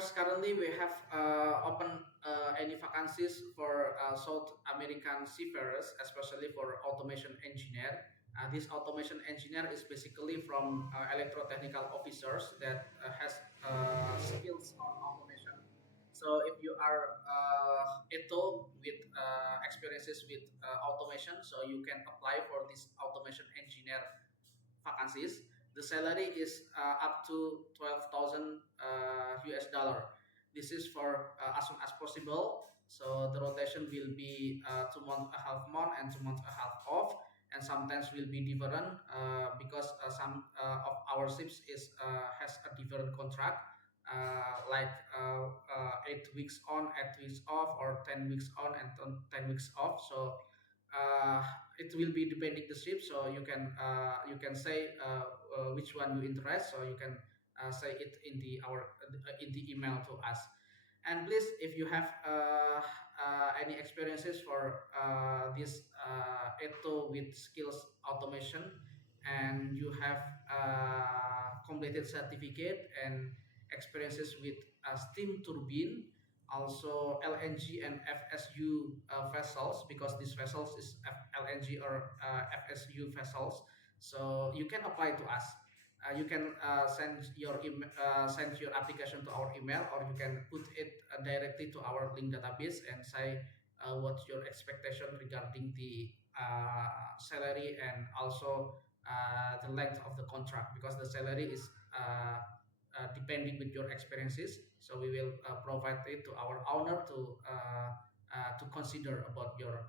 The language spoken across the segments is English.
members, currently we have open any vacancies for South American seafarers, especially for automation engineer. This automation engineer is basically from electrotechnical officers that has skills on automation. So if you are ETO with experiences with automation, so you can apply for this automation engineer vacancies. The salary is up to 12,000 US dollar. This is for as soon as possible. So the rotation will be 2 months a half month and 2 months a half off, and sometimes will be different because some of our ships is has a different contract, like 8 weeks on, 8 weeks off, or 10 weeks on and 10 weeks off. So uh, it will be depending the ship, so you can say which one you interest, so you can say it in the our in the email to us. And please, if you have any experiences for this ETO with skills automation, and you have completed certificate and experiences with steam turbine, also LNG and FSU vessels, because these vessels is LNG or FSU vessels. So you can apply to us. You can send your application to our email, or you can put it directly to our link database and say what's your expectation regarding the salary, and also the length of the contract, because the salary is depending with your experiences. So we will provide it to our owner to consider about your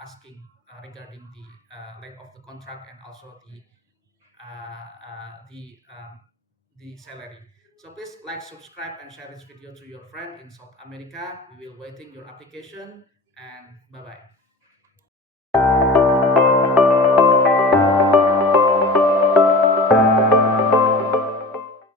asking regarding the length of the contract, and also the salary. So please like, subscribe, and share this video to your friend in South America. We will waiting your application, and bye bye.